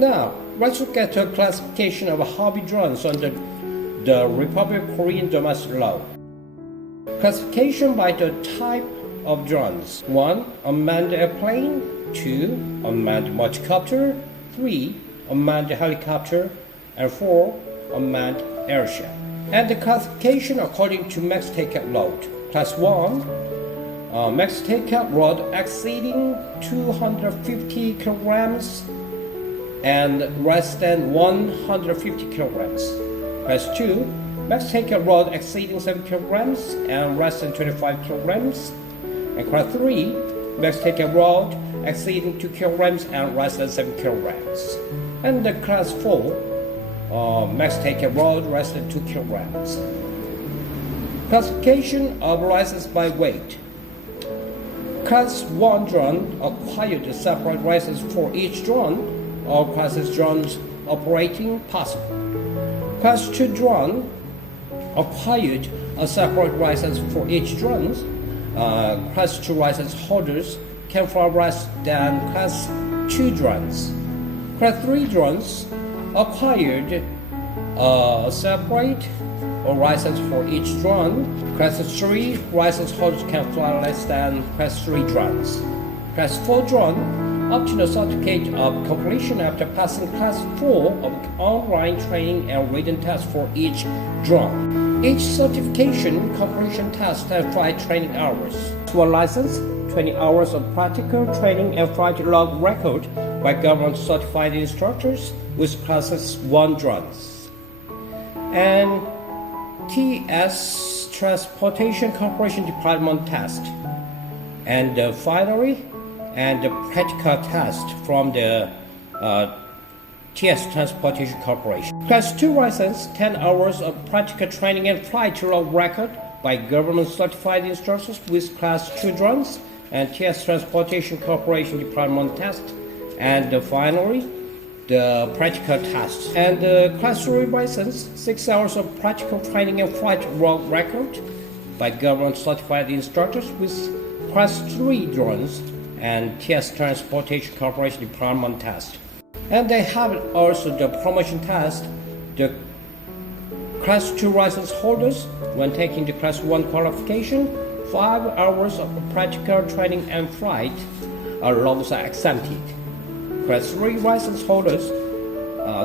Now, let's look at the classification of hobby drones under the Republic of Korean domestic law. Classification by the type of drones. 1. Unmanned airplane. 2. Unmanned multicopter. 3. Unmanned helicopter. And 4. Unmanned airship. And the classification according to max takeoff load. Class 1. Max takeoff load exceeding 250 kilograms and less than 150 kilograms. Class 2. Max takeoff load exceeding 7 kilograms and less than 25 kilograms. And Class 3. Max takeoff load exceeding 2 kilograms and less than 7 kilograms. And the Class 4. Max takeoff load less than 2 kilograms. Classification of license by weight. Class 1 drone acquired a separate license for each drone. All classes drones operating possible. Class 2 drone acquired a separate license for each drone. Class 2 license holders can fly less than Class 2 drones. Class 3 drones acquired a separate license for each drone. Class 3 license holders can fly less than Class 3 drones. Class 4 drone obtain a certificate of completion after passing Class 4 of online training and written test for each drone. Each certification completion test and flight training hours. One license, 20 hours of practical training and flight log record by government certified instructors with classes 1 drones. And TS Transportation Corporation Department test. And finally, and the practical test from the TS Transportation Corporation. Class 2 license, 10 hours of practical training and flight log record by government certified instructors with Class 2 drones and TS Transportation Corporation Department test. And finally, the practical test. And the Class 3 license, 6 hours of practical training and flight log record by government certified instructors with Class 3 drones and TS Transportation Corporation Department test. And they have also the promotion test. The Class 2 license holders, when taking the Class 1 qualification, 5 hours of practical training and flight logs are exempted. Class 3 license holders,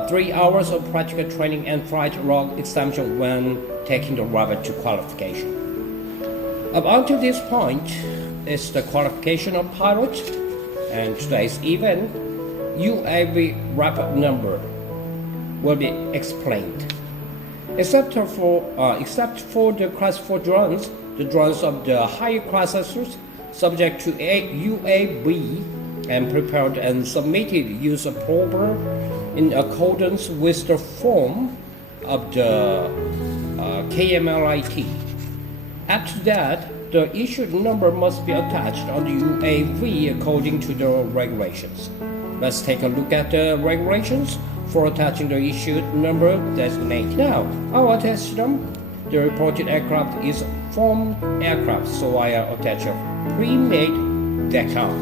3 hours of practical training and flight log exemption when taking the Level 2 qualification. Up until this point, is the qualification of pilot, and today's event, UAV rapid number will be explained. Except for the Class 4 drones, the drones of the higher classes subject to UAV and prepared and submitted use a probe in accordance with the form of the KMLIT. After that, the issued number must be attached on the UAV according to the regulations. Let's take a look at the regulations for attaching the issued number designated. Now, I'll attach them. The reported aircraft is formed aircraft, so I attach a pre-made decal.